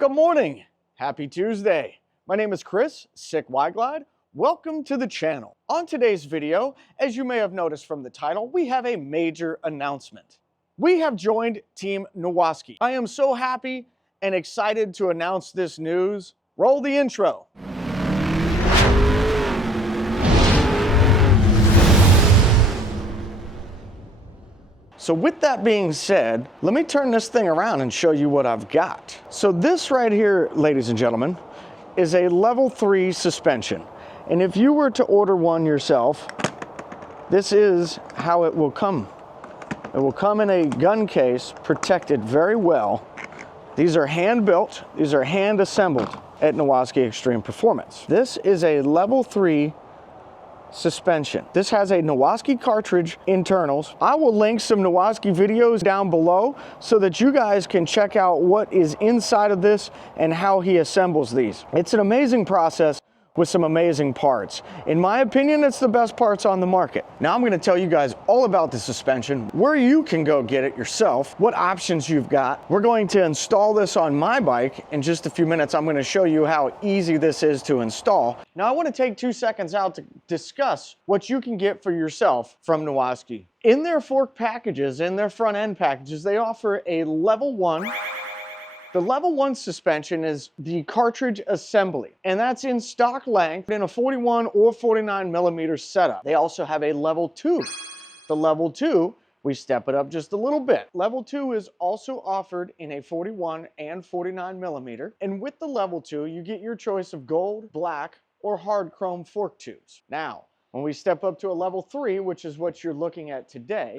Good morning. Happy Tuesday. My name is Chris, Sick Wide. Welcome to the channel. On today's video, as you may have noticed from the title, we have a major announcement. We have joined Team Nowaskey. I am so happy and excited to announce this news. Roll the intro. So with that being said, let me turn this thing around and show you what I've got. So this right here, ladies and gentlemen, is a level 3 suspension. And if you were to order one yourself, this is how it will come. It will come in a gun case, protected very well. These are hand built, these are hand assembled at Nowaskey Extreme Performance. This is a level 3 suspension. This has a Nowaskey cartridge internals. I will link some Nowaskey videos down below so that you guys can check out what is inside of this and how he assembles these. It's an amazing process with some amazing parts. In my opinion, it's the best parts on the market. Now I'm going to tell you guys all about the suspension, where you can go get it yourself, what options you've got. We're going to install this on my bike. In just a few minutes, I'm going to show you how easy this is to install. Now I want to take 2 seconds out to discuss what you can get for yourself from Nowaskey. In their fork packages, in their front end packages, they offer a level 1. The level 1 suspension is the cartridge assembly, and that's in stock length in a 41 or 49 millimeter setup. They also have a level 2. The level 2, we step it up just a little bit. Level 2 is also offered in a 41 and 49 millimeter, and with the level 2, you get your choice of gold, black, or hard chrome fork tubes. Now, when we step up to a level 3, which is what you're looking at today,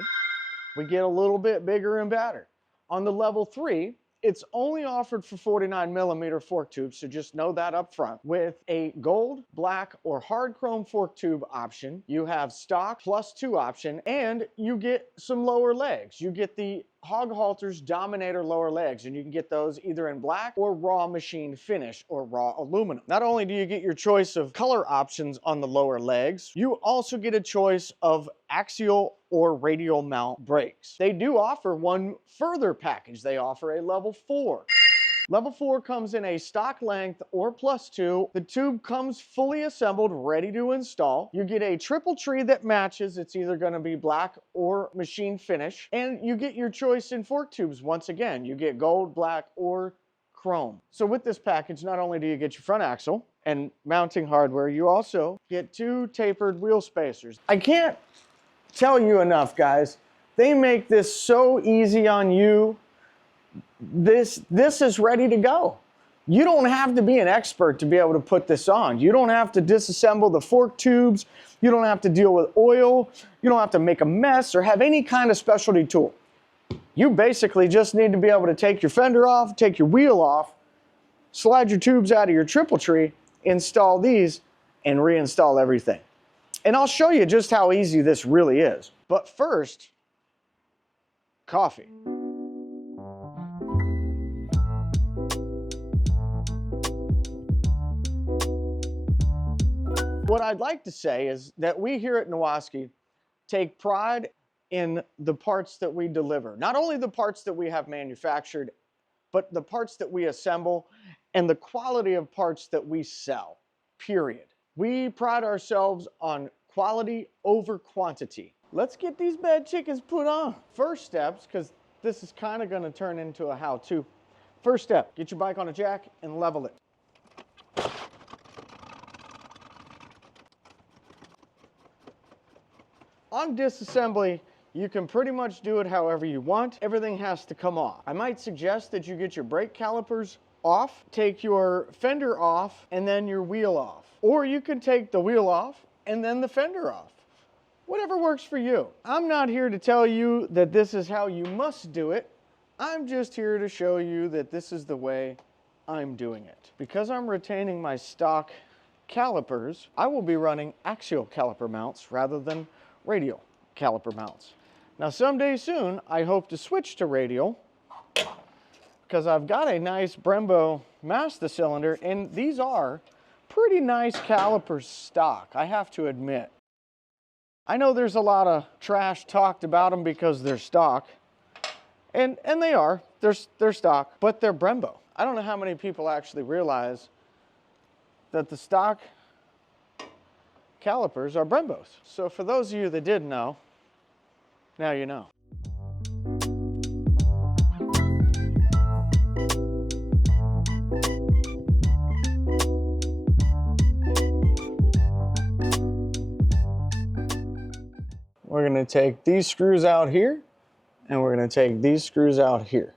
we get a little bit bigger and badder. On the level 3, it's only offered for 49 millimeter fork tubes, so just know that up front. With a gold, black, or hard chrome fork tube option, you have stock +2 option, and you get some lower legs. You get the Hog Halter's Dominator lower legs, and you can get those either in black or raw machine finish or raw aluminum. Not only do you get your choice of color options on the lower legs, you also get a choice of axial or radial mount brakes. They do offer one further package. They offer a level 4. Level 4 comes in a stock length or +2. The tube comes fully assembled, ready to install. You get a triple tree that matches. It's either going to be black or machine finish. And you get your choice in fork tubes. Once again, you get gold, black, or chrome. So with this package, not only do you get your front axle and mounting hardware, you also get 2 tapered wheel spacers. I can't tell you enough, guys. They make this so easy on you. This is ready to go. You don't have to be an expert to be able to put this on. You don't have to disassemble the fork tubes. You don't have to deal with oil. You don't have to make a mess or have any kind of specialty tool. You basically just need to be able to take your fender off, take your wheel off, slide your tubes out of your triple tree, install these, and reinstall everything. And I'll show you just how easy this really is. But first, coffee. What I'd like to say is that we here at Nowaskey take pride in the parts that we deliver. Not only the parts that we have manufactured, but the parts that we assemble and the quality of parts that we sell, period. We pride ourselves on quality over quantity. Let's get these bad chickens put on. First steps, because this is kind of going to turn into a how-to. First step, get your bike on a jack and level it. On disassembly, you can pretty much do it however you want. Everything has to come off. I might suggest that you get your brake calipers off, take your fender off, and then your wheel off. Or you can take the wheel off and then the fender off. Whatever works for you. I'm not here to tell you that this is how you must do it. I'm just here to show you that this is the way I'm doing it. Because I'm retaining my stock calipers, I will be running axial caliper mounts rather than radial caliper mounts. Now someday soon, I hope to switch to radial because I've got a nice Brembo master cylinder, and these are pretty nice calipers stock, I have to admit. I know there's a lot of trash talked about them because they're stock, and they are, they're stock, but they're Brembo. I don't know how many people actually realize that the stock calipers are Brembos. So for those of you that didn't know, now you know. We're going to take these screws out here, and we're going to take these screws out here.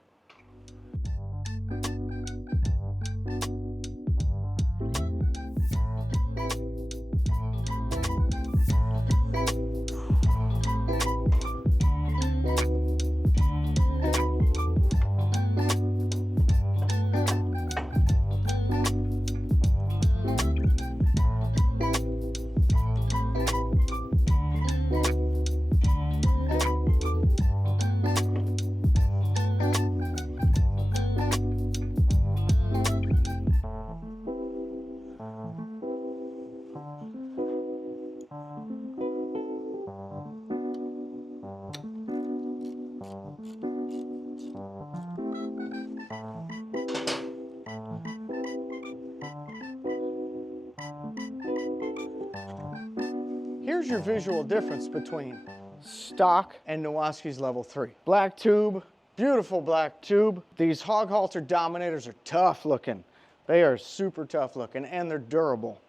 Here's your visual difference between stock and Nowaskey's Level 3. Black tube, beautiful black tube. These hog halter dominators are tough looking. They are super tough looking and they're durable.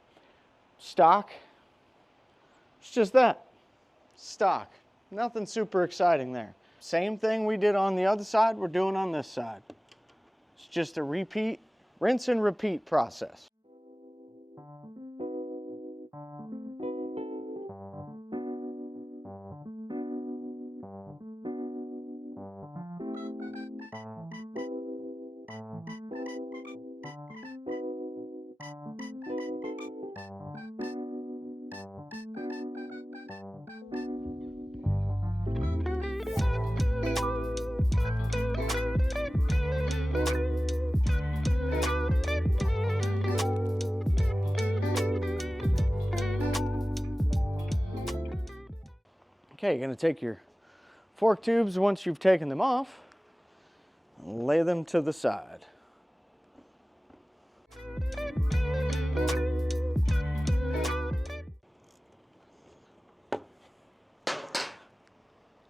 Stock, it's just that, stock. Nothing super exciting there. Same thing we did on the other side, we're doing on this side. It's just a repeat, rinse and repeat process. Okay, you're going to take your fork tubes once you've taken them off, lay them to the side.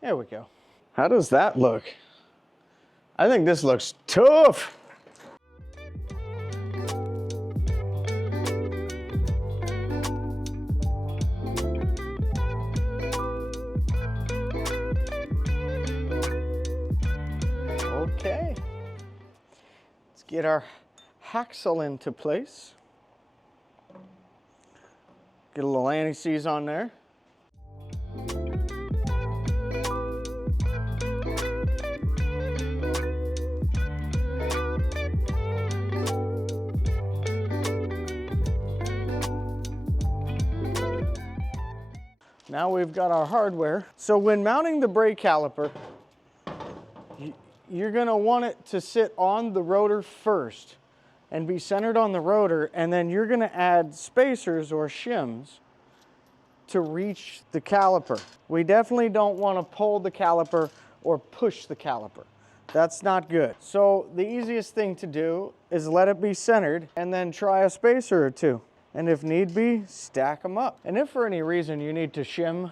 There we go. How does that look? I think this looks tough. Okay, let's get our axle into place. Get a little anti-seize on there. Now we've got our hardware. So when mounting the brake caliper, you're going to want it to sit on the rotor first and be centered on the rotor, and then you're going to add spacers or shims to reach the caliper. We definitely don't want to pull the caliper or push the caliper. That's not good. So the easiest thing to do is let it be centered and then try a spacer or two. And if need be, stack them up. And if for any reason you need to shim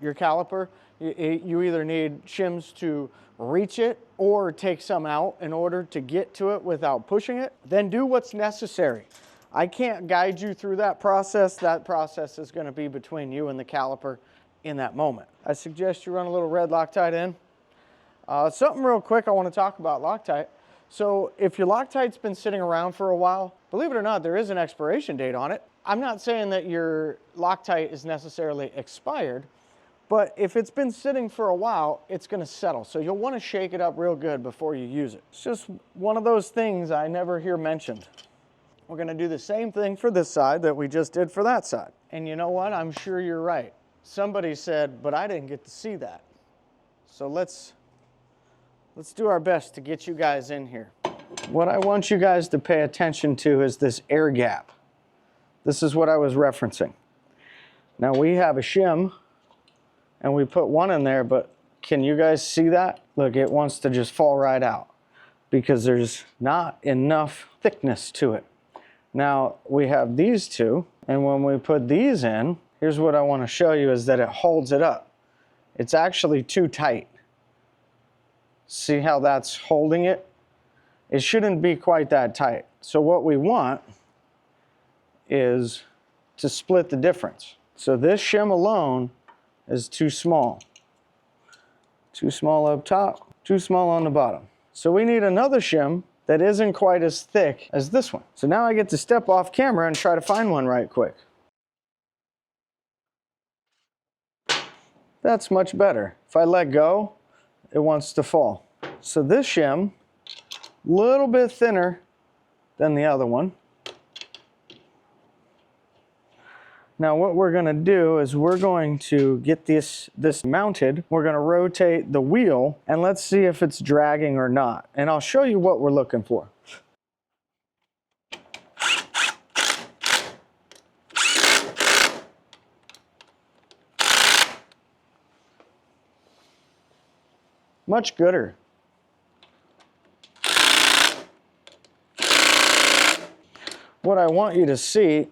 your caliper, you either need shims to reach it or take some out in order to get to it without pushing it, then do what's necessary. I can't guide you through that process. That process is going to be between you and the caliper in that moment. I suggest you run a little red Loctite in. Something real quick I want to talk about Loctite. So if your Loctite's been sitting around for a while, believe it or not, there is an expiration date on it. I'm not saying that your Loctite is necessarily expired, but if it's been sitting for a while, it's going to settle. So you'll want to shake it up real good before you use it. It's just one of those things I never hear mentioned. We're going to do the same thing for this side that we just did for that side. And you know what? I'm sure you're right. Somebody said, but I didn't get to see that. So let's do our best to get you guys in here. What I want you guys to pay attention to is this air gap. This is what I was referencing. Now we have a shim and we put one in there, but can you guys see that? Look, it wants to just fall right out. because there's not enough thickness to it. Now we have these two, and when we put these in, here's what I want to show you is that it holds it up. It's actually too tight. See how that's holding it? It shouldn't be quite that tight. So what we want is to split the difference. So this shim alone is too small. Too small up top, too small on the bottom. So we need another shim that isn't quite as thick as this one. So now I get to step off camera and try to find one right quick. That's much better. If I let go, it wants to fall. So this shim, a little bit thinner than the other one. Now what we're going to do is we're going to get this mounted. We're going to rotate the wheel and let's see if it's dragging or not. And I'll show you what we're looking for. Much gooder. What I want you to see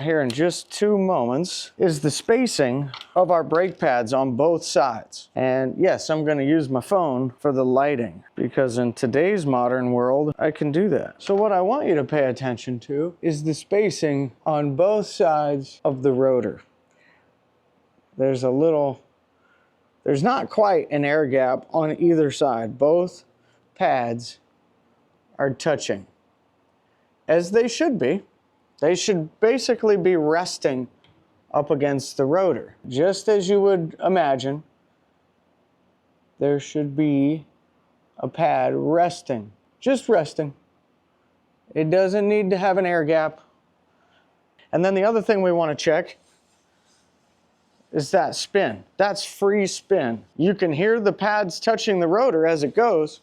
here in just 2 moments is the spacing of our brake pads on both sides. And yes, I'm going to use my phone for the lighting because in today's modern world, I can do that. So what I want you to pay attention to is the spacing on both sides of the rotor. There's not quite an air gap on either side. Both pads are touching, as they should be. They should basically be resting up against the rotor. Just as you would imagine, there should be a pad resting, just resting. It doesn't need to have an air gap. And then the other thing we want to check is that spin. That's free spin. You can hear the pads touching the rotor as it goes,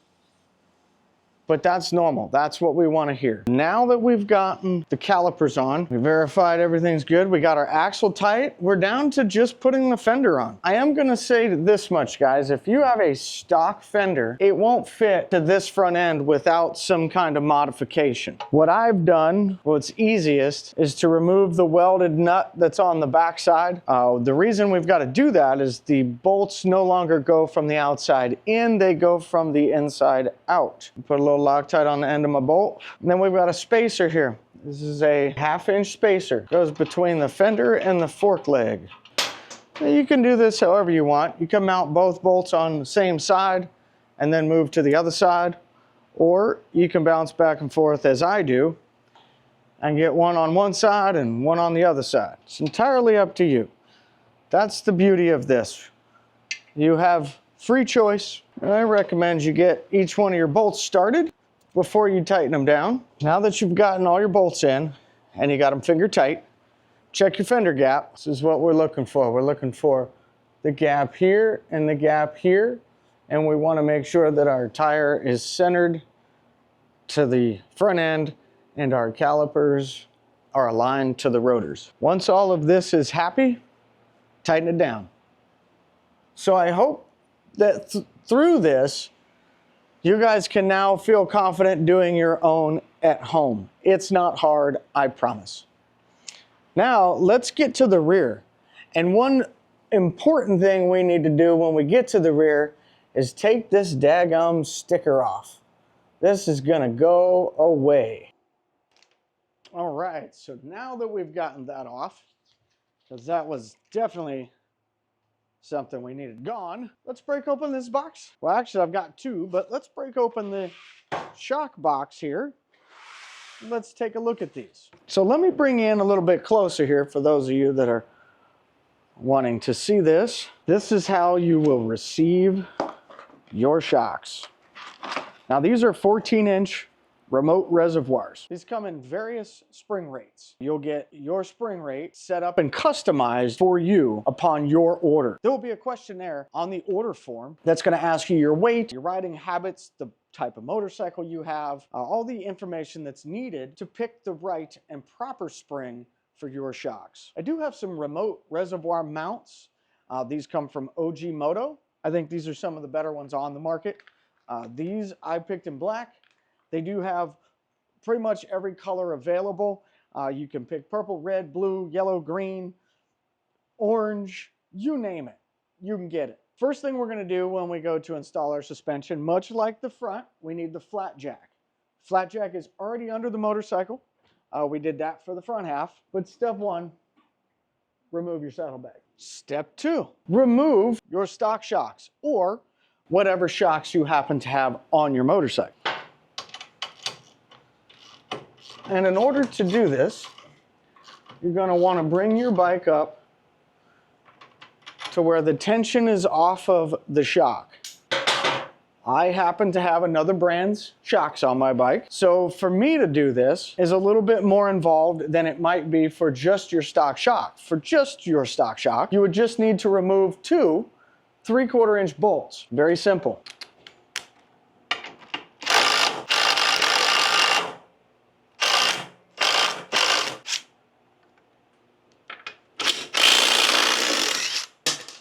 but that's normal. That's what we want to hear. Now that we've gotten the calipers on, we verified everything's good, we got our axle tight, we're down to just putting the fender on. I am gonna say this much, guys. If you have a stock fender, it won't fit to this front end without some kind of modification. What I've done, what's easiest, is to remove the welded nut that's on the backside. The reason we've got to do that is the bolts no longer go from the outside in, they go from the inside out. Put a little Loctite on the end of my bolt. And then we've got a spacer here. This is a 1/2-inch spacer. Goes between the fender and the fork leg. Now you can do this however you want. You can mount both bolts on the same side and then move to the other side. Or you can bounce back and forth as I do and get one on one side and one on the other side. It's entirely up to you. That's the beauty of this. You have free choice. I recommend you get each one of your bolts started before you tighten them down. Now that you've gotten all your bolts in and you got them finger tight, check your fender gap. This is what we're looking for. We're looking for the gap here and the gap here. And we want to make sure that our tire is centered to the front end and our calipers are aligned to the rotors. Once all of this is happy, tighten it down. So I hope that through this, you guys can now feel confident doing your own at home. It's not hard, I promise. Now, let's get to the rear. And one important thing we need to do when we get to the rear is take this daggum sticker off. This is gonna go away. All right, so now that we've gotten that off, because that was definitely something we needed gone, let's break open this box. Well, actually, I've got two, but let's break open the shock box here. Let's take a look at these. So let me bring you in a little bit closer here for those of you that are wanting to see this. This is how you will receive your shocks. Now, these are 14-inch remote reservoirs. These come in various spring rates. You'll get your spring rate set up and customized for you upon your order. There will be a questionnaire on the order form that's going to ask you your weight, your riding habits, the type of motorcycle you have, all the information that's needed to pick the right and proper spring for your shocks. I do have some remote reservoir mounts. These come from OG Moto. I think these are some of the better ones on the market. These I picked in black. They do have pretty much every color available. You can pick purple, red, blue, yellow, green, orange, you name it, you can get it. First thing we're going to do when we go to install our suspension, much like the front, we need the flat jack. Flat jack is already under the motorcycle. We did that for the front half. But step one, remove your saddlebag. Step two, remove your stock shocks or whatever shocks you happen to have on your motorcycle. And in order to do this, you're going to want to bring your bike up to where the tension is off of the shock. I happen to have another brand's shocks on my bike. So for me to do this is a little bit more involved than it might be for just your stock shock. For just your stock shock, you would just need to remove 2 3/4-inch bolts. Very simple.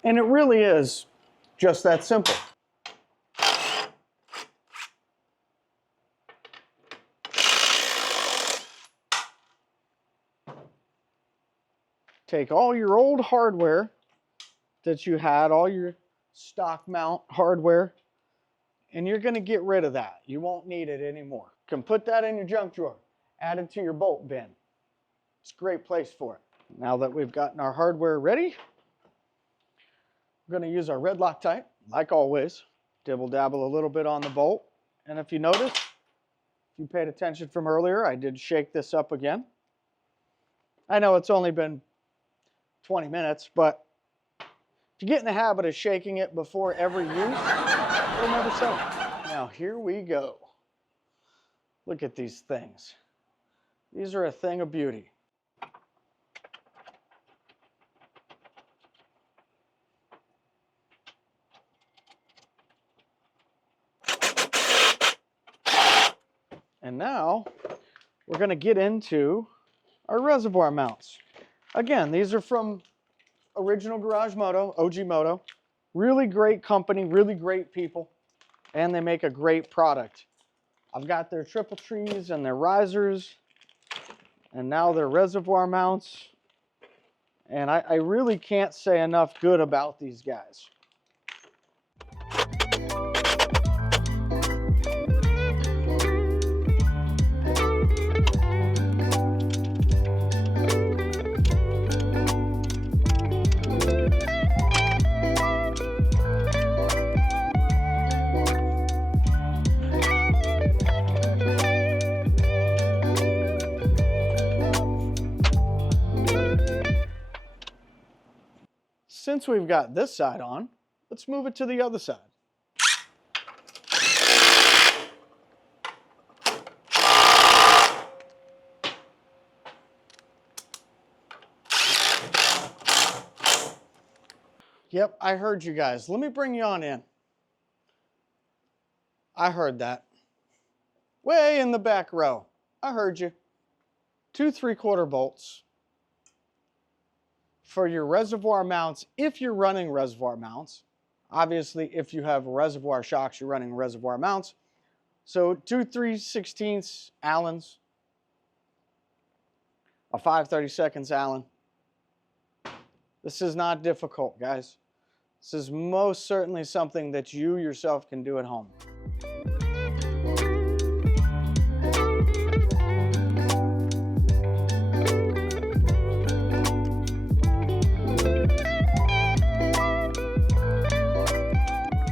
And it really is just that simple. Take all your old hardware that you had, all your stock mount hardware, and you're going to get rid of that. You won't need it anymore. You can put that in your junk drawer, add it to your bolt bin. It's a great place for it. Now that we've gotten our hardware ready, we're going to use our red Loctite, like always. Dibble dabble a little bit on the bolt. And if you notice, if you paid attention from earlier, I did shake this up again. I know it's only been 20 minutes, but if you get in the habit of shaking it before every use, it'll never settle. Now here we go. Look at these things. These are a thing of beauty. And now we're going to get into our reservoir mounts. Again, these are from Original Garage Moto, OG Moto. Really great company, really great people, and they make a great product. I've got their triple trees and their risers, and now their reservoir mounts. And I really can't say enough good about these guys. Since we've got this side on, let's move it to the other side. Yep, I heard you guys. Let me bring you on in. I heard that. Way in the back row. I heard you. 2 3/4 bolts for your reservoir mounts, if you're running reservoir mounts. Obviously, if you have reservoir shocks, you're running reservoir mounts. So 2 3/16 Allens, a 5/32 Allen. This is not difficult, guys. This is most certainly something that you yourself can do at home.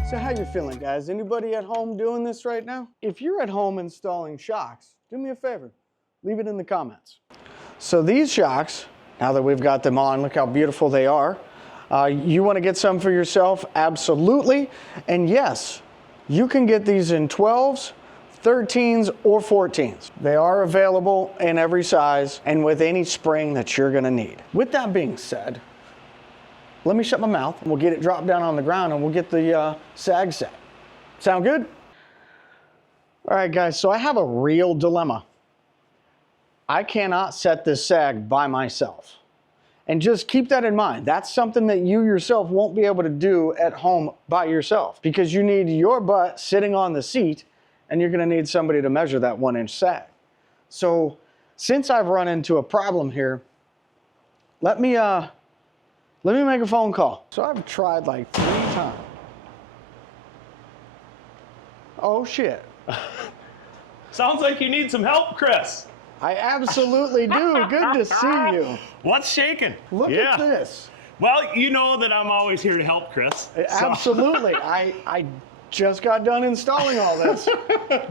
So how you feeling, guys? Anybody at home doing this right now? If you're at home installing shocks, do me a favor, leave it in the comments. So these shocks, now that we've got them on, look how beautiful they are. You want to get some for yourself? Absolutely. And yes, you can get these in 12s, 13s, or 14s. They are available in every size and with any spring that you're going to need. With that being said, let me shut my mouth and we'll get it dropped down on the ground and we'll get the sag set. Sound good? All right, guys, so I have a real dilemma. I cannot set this sag by myself. And just keep that in mind. That's something that you yourself won't be able to do at home by yourself, because you need your butt sitting on the seat, and you're going to need somebody to measure that 1-inch sag. So since I've run into a problem here, let me make a phone call. So I've tried like 3 times. Oh shit. Sounds like you need some help, Chris. I absolutely do. Good to see you. What's shaking? Look at this. Well, you know that I'm always here to help, Chris. Absolutely. I just got done installing all this.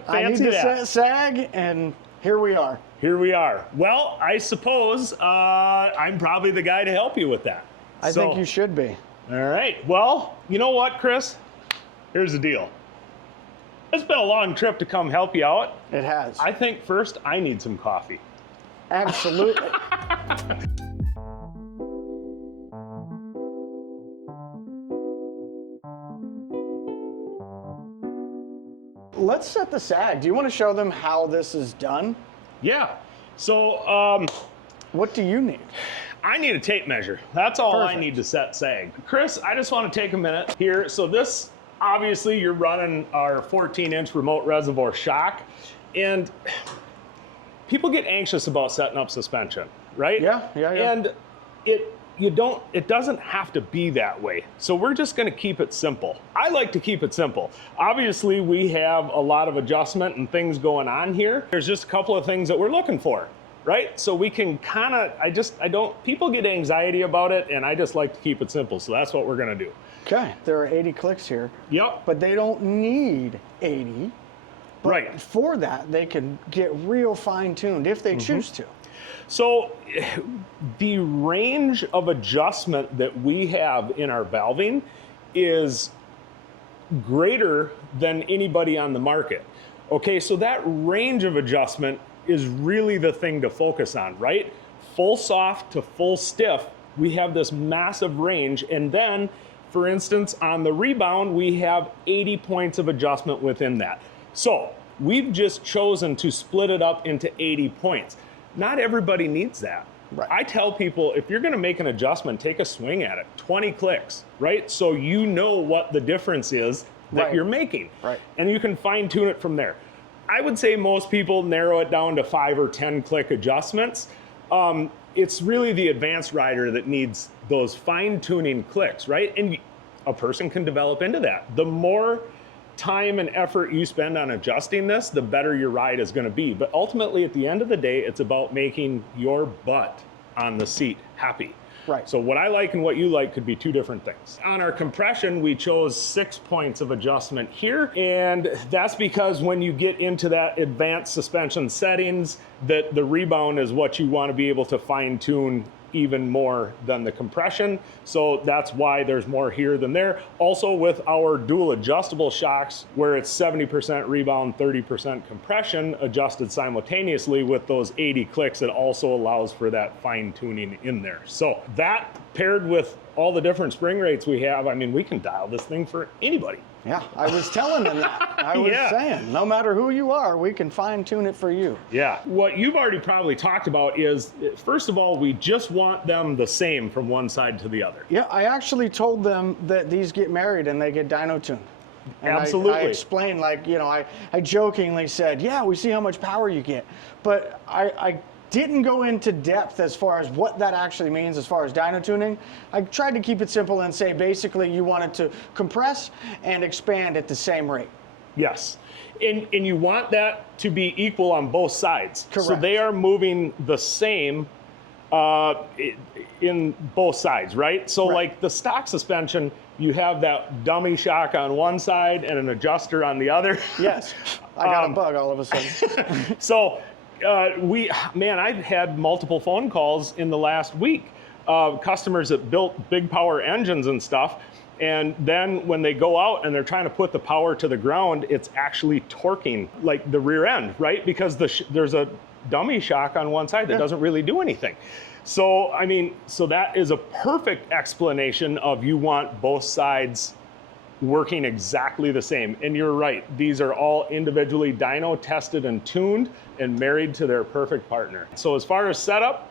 I need to set sag, and here we are. Here we are. Well, I suppose I'm probably the guy to help you with that. I think you should be. All right. Well, you know what, Chris? Here's the deal. It's been a long trip to come help you out. It has. I think first I need some coffee. Absolutely. Let's set the sag. Do you want to show them how this is done? Yeah. So, what do you need? I need a tape measure. That's all Perfect. I need to set sag. Chris, I just want to take a minute here. So this, obviously you're running our 14-inch remote reservoir shock, and people get anxious about setting up suspension, right? Yeah. And it doesn't have to be that way. So we're just gonna keep it simple. I like to keep it simple. Obviously we have a lot of adjustment and things going on here. There's just a couple of things that we're looking for, right? So we can kind of, people get anxiety about it, and I just like to keep it simple. So that's what we're gonna do. Okay, there are 80 clicks here. Yep. But they don't need 80. But right. For that, they can get real fine-tuned if they choose to. So the range of adjustment that we have in our valving is greater than anybody on the market. Okay, so that range of adjustment is really the thing to focus on, right? Full soft to full stiff, we have this massive range, and then, for instance, on the rebound, we have 80 points of adjustment within that. So we've just chosen to split it up into 80 points. Not everybody needs that. Right. I tell people, if you're gonna make an adjustment, take a swing at it, 20 clicks, right? So you know what the difference is that you're making. Right. And you can fine tune it from there. I would say most people narrow it down to 5 or 10 click adjustments. It's really the advanced rider that needs those fine tuning clicks, right? And a person can develop into that. The more time and effort you spend on adjusting this, the better your ride is going to be. But ultimately, at the end of the day, it's about making your butt on the seat happy. Right. So what I like and what you like could be 2 different things. On our compression, we chose 6 points of adjustment here. And that's because when you get into that advanced suspension settings, that the rebound is what you want to be able to fine tune even more than the compression. So that's why there's more here than there. Also with our dual adjustable shocks, where it's 70% rebound, 30% compression adjusted simultaneously with those 80 clicks, it also allows for that fine tuning in there. So that paired with all the different spring rates we have, I mean, we can dial this thing for anybody. Yeah, I was telling them that. I was saying, no matter who you are, we can fine tune it for you. Yeah. What you've already probably talked about is, first of all, we just want them the same from one side to the other. Yeah, I actually told them that these get married and they get dyno tuned. And absolutely. I explained, like, you know, I jokingly said, yeah, we see how much power you get. But I didn't go into depth as far as what that actually means as far as dyno tuning. I tried to keep it simple and say basically you want it to compress and expand at the same rate. Yes. And you want that to be equal on both sides. Correct. So they are moving the same in both sides, right? So like the stock suspension, you have that dummy shock on one side and an adjuster on the other. Yes. I got a bug all of a sudden. So I've had multiple phone calls in the last week of customers that built big power engines and stuff. And then when they go out and they're trying to put the power to the ground, it's actually torquing like the rear end, right? Because there's a dummy shock on one side that doesn't really do anything. So, I mean, so that is a perfect explanation of you want both sides working exactly the same. And you're right, these are all individually dyno tested and tuned and married to their perfect partner. So as far as setup,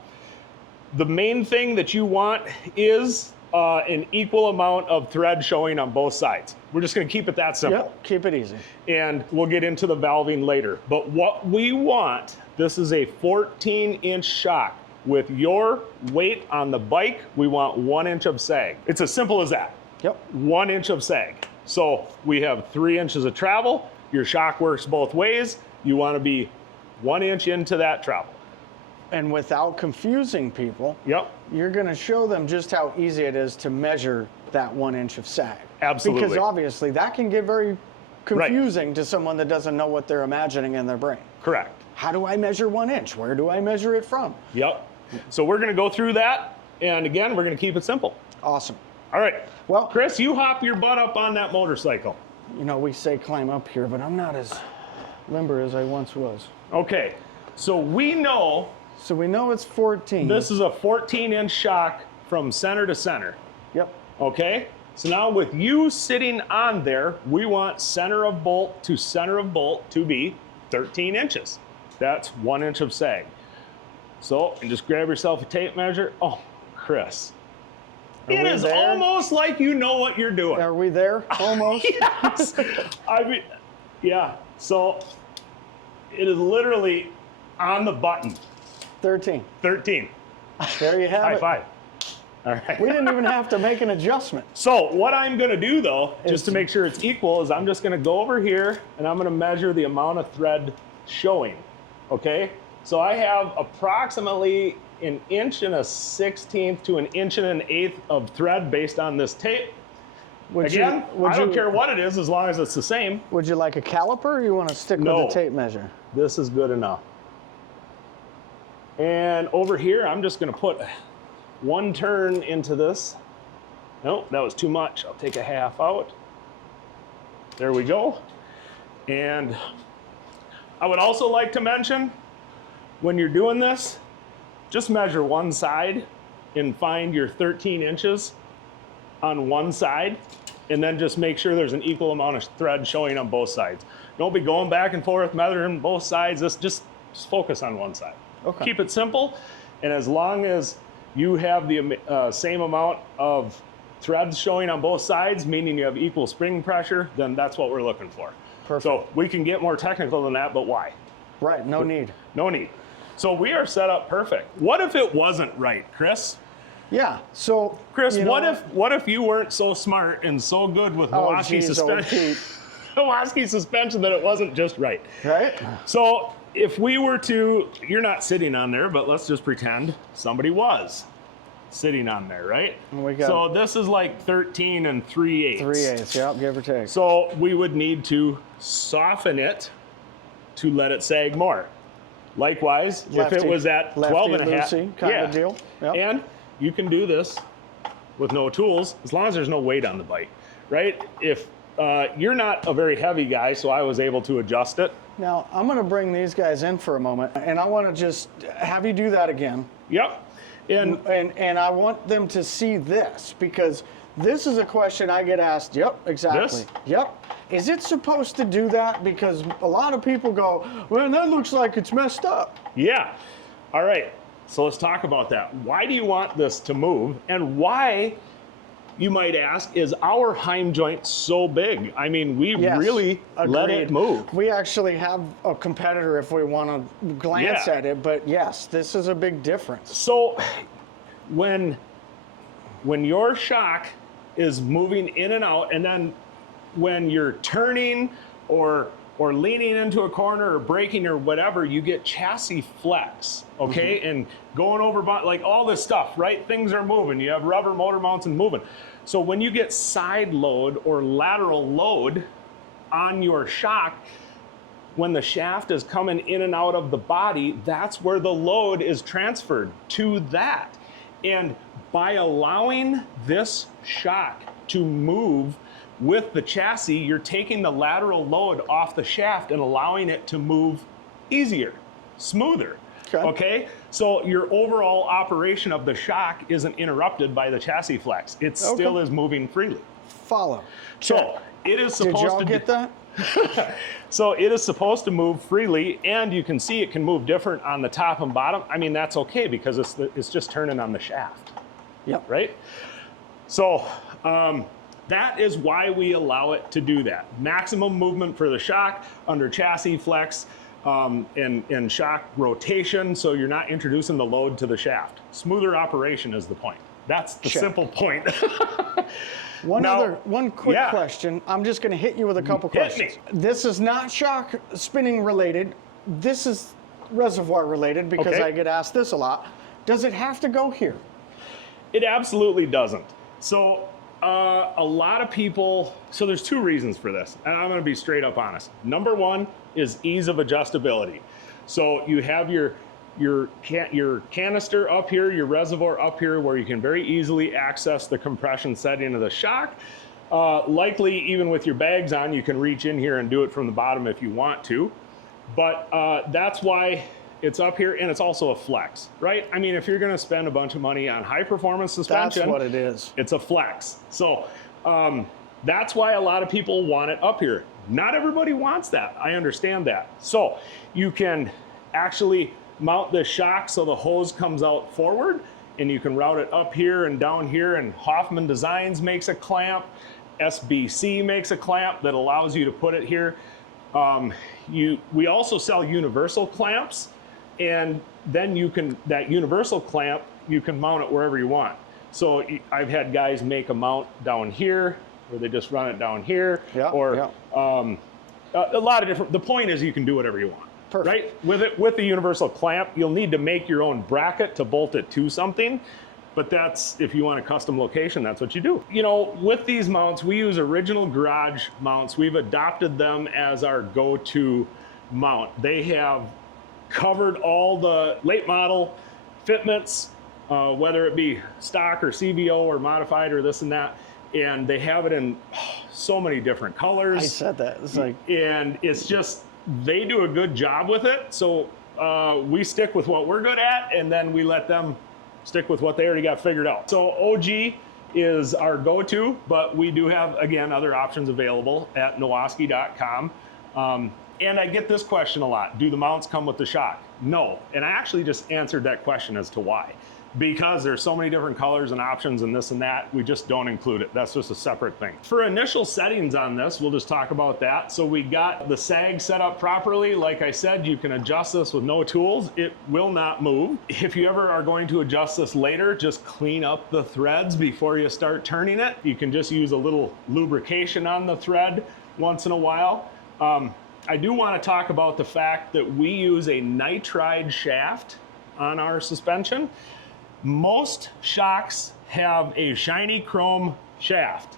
The main thing that you want is an equal amount of thread showing on both sides. We're just going to keep it that simple. Yep, keep it easy. And we'll get into the valving later. But what we want, this is a 14-inch shock. With your weight on the bike, we want 1 inch of sag. It's as simple as that. Yep. 1 inch of sag. So we have 3 inches of travel. Your shock works both ways. You want to be 1 inch into that travel. And without confusing people, Yep. you're going to show them just how easy it is to measure that 1 inch of sag. Absolutely. Because obviously that can get very confusing to someone that doesn't know what they're imagining in their brain. Correct. How do I measure 1 inch? Where do I measure it from? Yep. So we're going to go through that. And again, we're going to keep it simple. Awesome. All right. Well, Chris, you hop your butt up on that motorcycle. you know, we say climb up here, but I'm not as limber as I once was. Okay. So we know So we know it's 14. this is a 14-inch shock from center to center. Yep. Okay? So now with you sitting on there, we want center of bolt to be 13 inches. That's 1 inch of sag. So, and just grab yourself a tape measure. Oh, Chris. It we is there? almost like you know what you're doing. Are we there? Almost? Yes. I mean, yeah. So it is literally on the button. 13. 13. There you have High it. five. All right. We didn't even have to make an adjustment. So what I'm gonna do though, just to make sure it's equal, is I'm just gonna go over here and I'm gonna measure the amount of thread showing, okay? So I have approximately 1 1/16 to 1 1/8 of thread based on this tape. Would Again, would I don't care what it is as long as it's the same. Would you like a caliper or you want to stick No. with the tape measure? This is good enough. And over here, I'm just gonna put 1 turn into this. Nope, that was too much. I'll take a half out. There we go. And I would also like to mention, when you're doing this, just measure one side and find your 13 inches on one side, and then just make sure there's an equal amount of thread showing on both sides. Don't be going back and forth, measuring both sides. Just focus on one side. Okay. Keep it simple, and as long as you have the same amount of threads showing on both sides, meaning you have equal spring pressure, then that's what we're looking for. Perfect. So we can get more technical than that, but why? Right, no need. No need. So we are set up perfect. What if it wasn't right, Chris? Yeah, so... Chris, you what know- if you weren't so smart and so good with Oh, Nowaskey geez, old suspension, Pete. Nowaskey suspension that it wasn't just right? Right? So if we were to, you're not sitting on there, but let's just pretend somebody was sitting on there, right? And we got- So this is like 13 3/8. 3/8, yeah, give or take. So we would need to soften it to let it sag more. Likewise, if Lefty- it was at 12 and a half, lefty-loosey kind of deal. Yep. And you can do this with no tools, as long as there's no weight on the bike, right? If you're not a very heavy guy, so I was able to adjust it. Now, I'm going to bring these guys in for a moment, and I want to just have you do that again. Yep. And And I want them to see this, because this is a question I get asked. Yep, exactly. This? Yep. Is it supposed to do that? Because a lot of people go, well, that looks like it's messed up. yeah. All right. So let's talk about that. Why do you want this to move? And why, you might ask, is our Heim joint so big? I mean, we Yes, really let it agreed. move. We actually have a competitor if we want to glance Yeah. at it, but yes, this is a big difference. So when your shock is moving in and out, and then when you're turning or leaning into a corner or braking or whatever, you get chassis flex, okay? And going over, like all this stuff, right? Things are moving. You have rubber motor mounts and moving. So when you get side load or lateral load on your shock, when the shaft is coming in and out of the body, that's where the load is transferred to that. And by allowing this shock to move with the chassis, you're taking the lateral load off the shaft and allowing it to move easier, smoother. Okay? So your overall operation of the shock isn't interrupted by the chassis flex. It still is moving freely. Follow. So Check. it is Did supposed y'all to get that? So it is supposed to move freely, and you can see it can move different on the top and bottom. I mean, that's okay because it's just turning on the shaft. Yep. Right? So that is why we allow it to do that. Maximum movement for the shock under chassis flex and shock rotation, so you're not introducing the load to the shaft. Smoother operation is the point. That's the simple point. One quick question. I'm just going to hit you with a couple questions. This is not shock spinning related. This is reservoir related because I get asked this a lot. Does it have to go here? It absolutely doesn't. So a lot of people, so there's two reasons for this, and I'm going to be straight up honest. Number one is ease of adjustability. So you have your canister up here, your reservoir up here, where you can very easily access the compression setting of the shock. Likely, even with your bags on, you can reach in here and do it from the bottom if you want to. But that's why it's up here, and it's also a flex, right? I mean, if you're gonna spend a bunch of money on high performance suspension, that's what it is. It's a flex. So that's why a lot of people want it up here. Not everybody wants that, I understand that. So you can actually mount the shock so the hose comes out forward, and you can route it up here and down here, and Hoffman Designs makes a clamp, SBC makes a clamp that allows you to put it here. We also sell universal clamps, and then that universal clamp, you can mount it wherever you want. So I've had guys make a mount down here, or they just run it down here, a lot of different, the point is you can do whatever you want. Perfect. Right? With the universal clamp, you'll need to make your own bracket to bolt it to something, but that's, if you want a custom location, that's what you do. You know, with these mounts, we use original garage mounts. We've adopted them as our go-to mount. They have covered all the late model fitments, whether it be stock or CVO or modified or this and that, and they have it in so many different colors. I said that. It's like, and it's just, they do a good job with it. So we stick with what we're good at, and then we let them stick with what they already got figured out. So OG is our go-to, but we do have, again, other options available at Nowaskey.com. And I get this question a lot. Do the mounts come with the shock? No. And I actually just answered that question as to why. Because there's so many different colors and options and this and that, we just don't include it. That's just a separate thing. For initial settings on this, we'll just talk about that. So we got the sag set up properly. Like I said, you can adjust this with no tools. It will not move. If you ever are going to adjust this later, just clean up the threads before you start turning it. You can just use a little lubrication on the thread once in a while. I do want to talk about the fact that we use a Nitride shaft on our suspension. Most shocks have a shiny chrome shaft,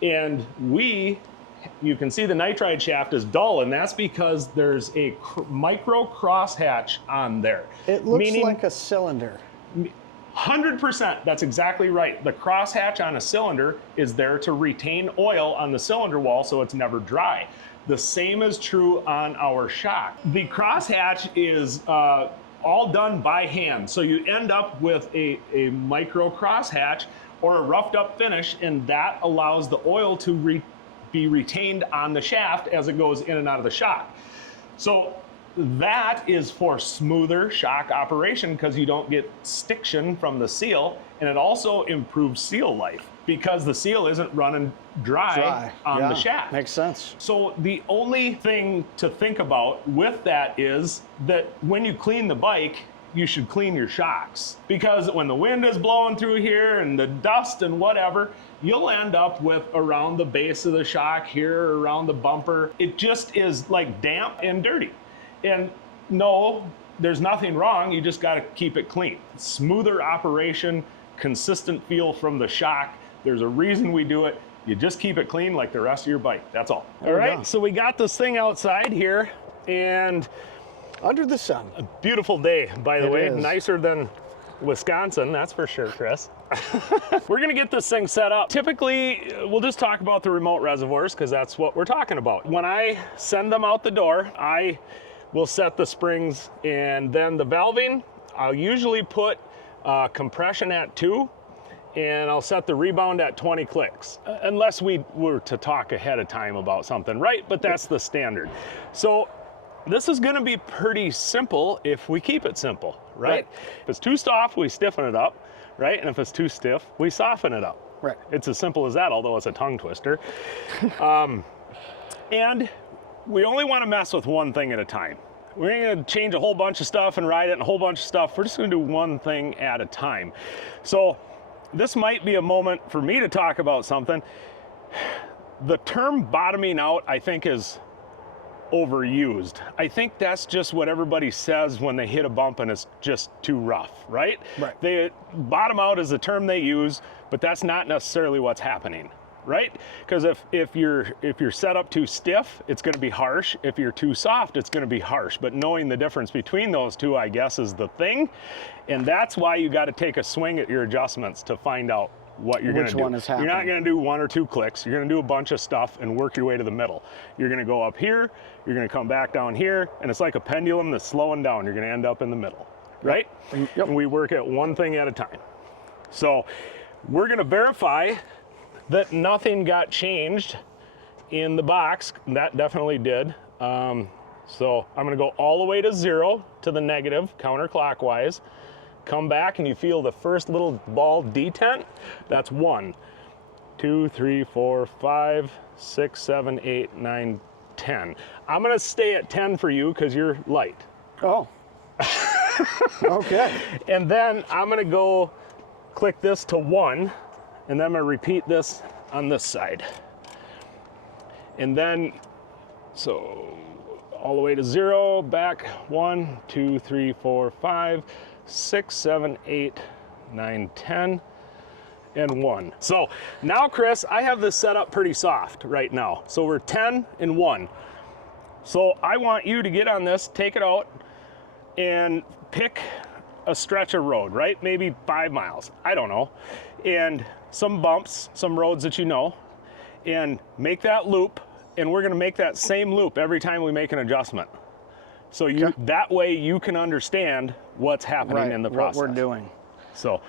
and you can see the Nitride shaft is dull, and that's because there's a micro crosshatch on there. It looks like a cylinder. 100%, that's exactly right. The crosshatch on a cylinder is there to retain oil on the cylinder wall so it's never dry. The same is true on our shock. The crosshatch is all done by hand. So you end up with a micro crosshatch or a roughed up finish, and that allows the oil to be retained on the shaft as it goes in and out of the shock. So that is for smoother shock operation because you don't get stiction from the seal, and it also improves seal life because the seal isn't running dry on the shaft. Makes sense. So the only thing to think about with that is that when you clean the bike, you should clean your shocks, because when the wind is blowing through here and the dust and whatever, you'll end up with around the base of the shock here, around the bumper. It just is like damp and dirty. And no, there's nothing wrong. You just got to keep it clean. Smoother operation, consistent feel from the shock. There's a reason we do it. You just keep it clean like the rest of your bike. That's all. All right, so we got this thing outside here, and under the sun. A beautiful day, by the way. Nicer than Wisconsin, that's for sure, Chris. We're gonna get this thing set up. Typically, we'll just talk about the remote reservoirs because that's what we're talking about. When I send them out the door, I will set the springs, and then the valving, I'll usually put compression at 2, and I'll set the rebound at 20 clicks, unless we were to talk ahead of time about something, right? But that's the standard. So this is gonna be pretty simple if we keep it simple, right? If it's too soft, we stiffen it up, right? And if it's too stiff, we soften it up. Right. It's as simple as that, although it's a tongue twister. And we only wanna mess with one thing at a time. We ain't gonna change a whole bunch of stuff and ride it and a whole bunch of stuff. We're just gonna do one thing at a time. So this might be a moment for me to talk about something. The term bottoming out, I think, is overused. I think that's just what everybody says when they hit a bump and it's just too rough, right? Right. They bottom out is the term they use, but that's not necessarily what's happening, right? Because if you're set up too stiff, it's going to be harsh. If you're too soft, it's going to be harsh. But knowing the difference between those two, I guess, is the thing. And that's why you got to take a swing at your adjustments to find out what you're going to do. Which one is happening. You're not going to do 1 or 2 clicks. You're going to do a bunch of stuff and work your way to the middle. You're going to go up here, you're going to come back down here, and it's like a pendulum that's slowing down. You're going to end up in the middle, right? Yep. And we work at one thing at a time. So we're going to verify that nothing got changed in the box. That definitely did. So I'm going to go all the way to 0 to the negative counterclockwise. Come back and you feel the first little ball detent. That's 1, 2, 3, 4, 5, 6, 7, 8, 9, 10. I'm gonna stay at 10 for you because you're light. Oh. Okay. And then I'm gonna go click this to 1, and then I'm gonna repeat this on this side. And then, so all the way to 0, back 1, 2, 3, 4, 5, 6, 7, 8, 9, 10, and 1. So now, Chris, I have this set up pretty soft right now. So we're 10 and 1. So I want you to get on this, take it out, and pick a stretch of road, right? Maybe 5 miles, I don't know. And some bumps, some roads that you know, and make that loop, and we're gonna make that same loop every time we make an adjustment. So that way you can understand what's happening in the process. What we're doing. So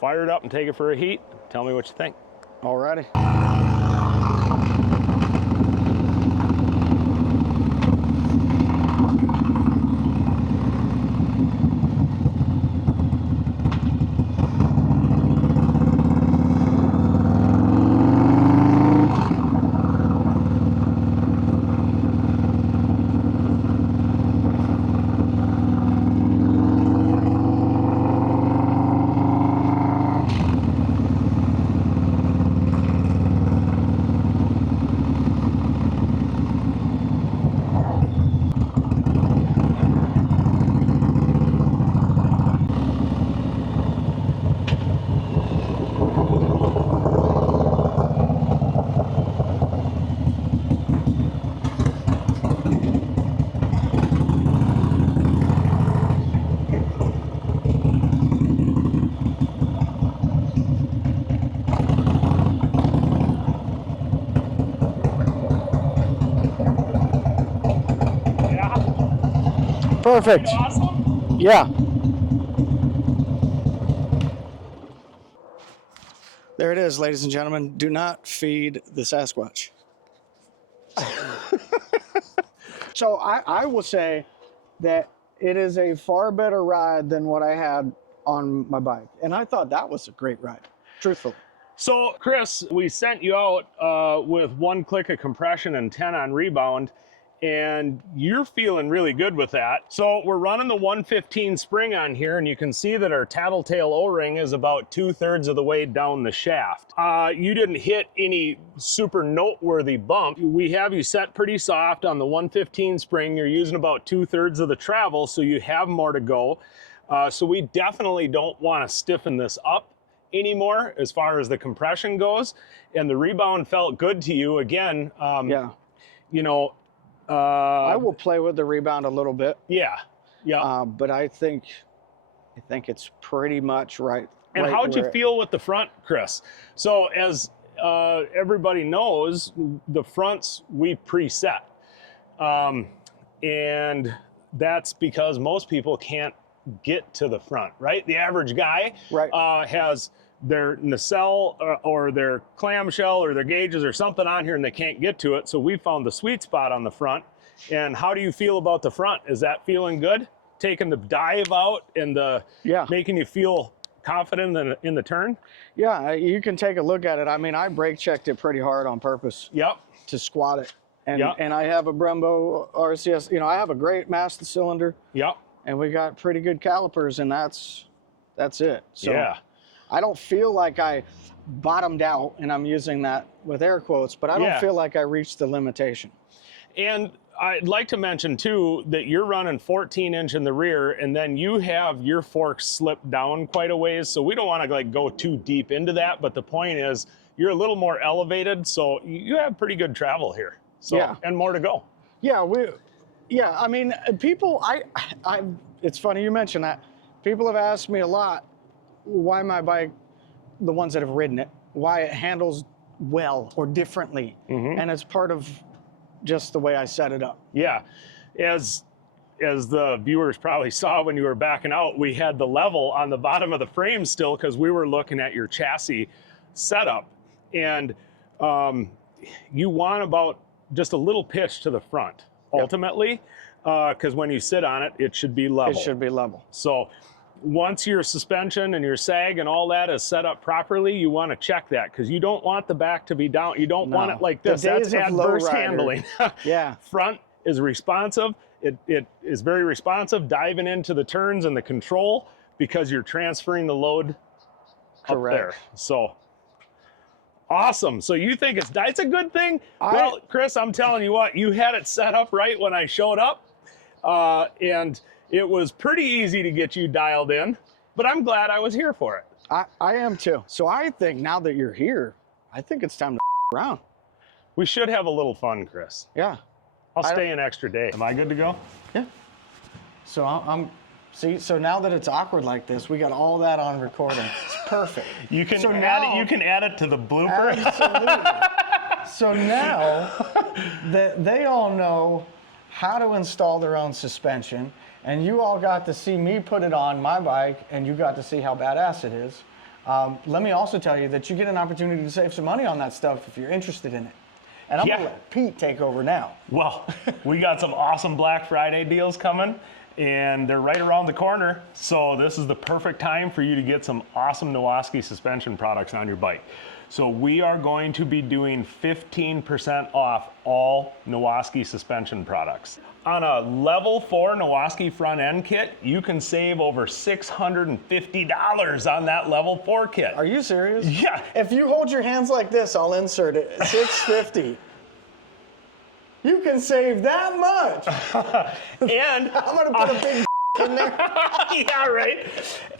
fire it up and take it for a heat. Tell me what you think. Alrighty. Perfect. Awesome. Yeah. There it is, ladies and gentlemen. Do not feed the Sasquatch. So I will say that it is a far better ride than what I had on my bike. And I thought that was a great ride, truthfully. So, Chris, we sent you out with 1 click of compression and 10 on rebound, and you're feeling really good with that. So we're running the 115 spring on here, and you can see that our tattletale O-ring is about 2/3 of the way down the shaft. You didn't hit any super noteworthy bump. We have you set pretty soft on the 115 spring. You're using about 2/3 of the travel, so you have more to go. So we definitely don't want to stiffen this up anymore as far as the compression goes. And the rebound felt good to you. Again, Yeah. you know, I will play with the rebound a little bit. yeah, yeah. But I think it's pretty much right. And right how'd you where feel with the front, Chris? So as everybody knows, the fronts we preset. And that's because most people can't get to the front, right? The average guy Right. has their nacelle or their clamshell or their gauges or something on here and they can't get to it. So we found the sweet spot on the front. And how do you feel about the front? Is that feeling good? Taking the dive out and making you feel confident in the turn? Yeah, you can take a look at it. I mean, I brake checked it pretty hard on purpose. Yep. To squat it. And I have a Brembo RCS, you know, I have a great master cylinder. Yep. And we got pretty good calipers, and that's it. So yeah. I don't feel like I bottomed out, and I'm using that with air quotes, but I don't feel like I reached the limitation. And I'd like to mention too that you're running 14-inch in the rear, and then you have your forks slipped down quite a ways. So we don't want to like go too deep into that, but the point is you're a little more elevated, so you have pretty good travel here. So and more to go. Yeah, I mean, people, it's funny you mention that. People have asked me a lot why my bike, the ones that have ridden it, why it handles well or differently. And it's part of just the way I set it up. Yeah, as the viewers probably saw when you were backing out, we had the level on the bottom of the frame still because we were looking at your chassis setup. And you want about just a little pitch to the front, ultimately, because when you sit on it, it should be level. It should be level. So once your suspension and your sag and all that is set up properly, you want to check that because you don't want the back to be down. You don't want it like this. That's adverse handling. Front is responsive. It is very responsive, diving into the turns and the control because you're transferring the load up there. So awesome. So you think it's a good thing? Well, Chris, I'm telling you what, you had it set up right when I showed up. And it was pretty easy to get you dialed in, but I'm glad I was here for it. I am too. So I think now that you're here, I think it's time to around. We should have a little fun, Chris. Yeah. I'll stay an extra day. Am I good to go? Yeah. So so now that it's awkward like this, we got all that on recording. It's perfect. You can add it to the blooper. Absolutely. So now that they all know how to install their own suspension, and you all got to see me put it on my bike, and you got to see how badass it is. Let me also tell you that you get an opportunity to save some money on that stuff if you're interested in it. And I'm gonna let Pete take over now. Well, we got some awesome Black Friday deals coming, and they're right around the corner. So this is the perfect time for you to get some awesome Nowaskey suspension products on your bike. So we are going to be doing 15% off all Nowaskey suspension products. On a level 4 Nowaskey front end kit, you can save over $650 on that level 4 kit. Are you serious? Yeah. If you hold your hands like this, I'll insert it. $650. You can save that much. And I'm gonna put a big in there. Yeah, right.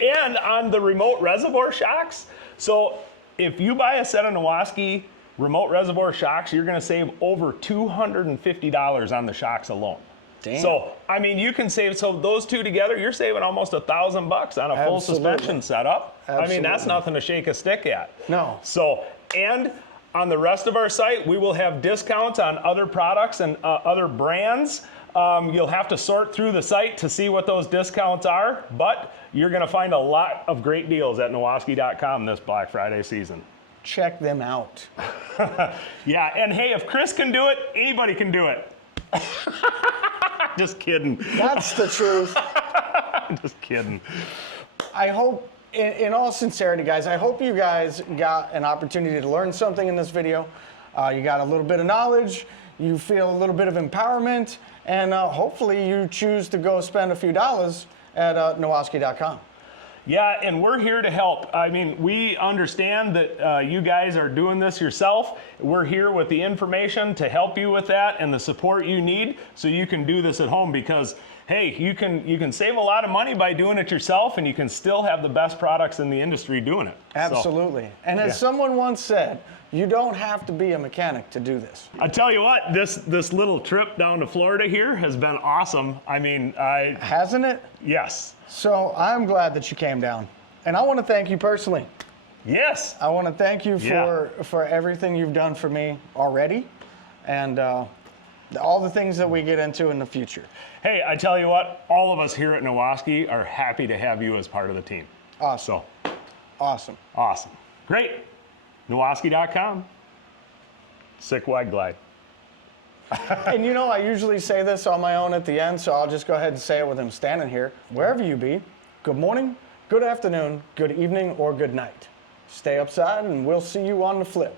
And on the remote reservoir shocks, so if you buy a set of Nowaskey remote reservoir shocks, you're gonna save over $250 on the shocks alone. Damn. So, I mean, you can save, so those two together, you're saving almost $1,000 on a full suspension setup. Absolutely. I mean, that's nothing to shake a stick at. No. So, and on the rest of our site, we will have discounts on other products and other brands. You'll have to sort through the site to see what those discounts are, but you're gonna find a lot of great deals at Nowaskey.com this Black Friday season. Check them out. Yeah, and hey, if Chris can do it, anybody can do it. Just kidding. That's the truth. Just kidding. I hope, in all sincerity, guys, I hope you guys got an opportunity to learn something in this video. You got a little bit of knowledge, you feel a little bit of empowerment, and hopefully you choose to go spend a few dollars at Nowaskey.com. Yeah, and we're here to help. I mean, we understand that you guys are doing this yourself. We're here with the information to help you with that and the support you need so you can do this at home because, hey, you can save a lot of money by doing it yourself and you can still have the best products in the industry doing it. Absolutely. So, and as someone once said, you don't have to be a mechanic to do this. I tell you what, this little trip down to Florida here has been awesome. I mean, Hasn't it? Yes. So I'm glad that you came down. And I want to thank you personally. Yes. I want to thank you for everything you've done for me already and all the things that we get into in the future. Hey, I tell you what, all of us here at Nowaskey are happy to have you as part of the team. Awesome. So, Awesome. Awesome. Great. Nowaskey.com. Sick wide glide. And you know, I usually say this on my own at the end, so I'll just go ahead and say it with him standing here. Wherever you be, good morning, good afternoon, good evening, or good night. Stay upside, and we'll see you on the flip.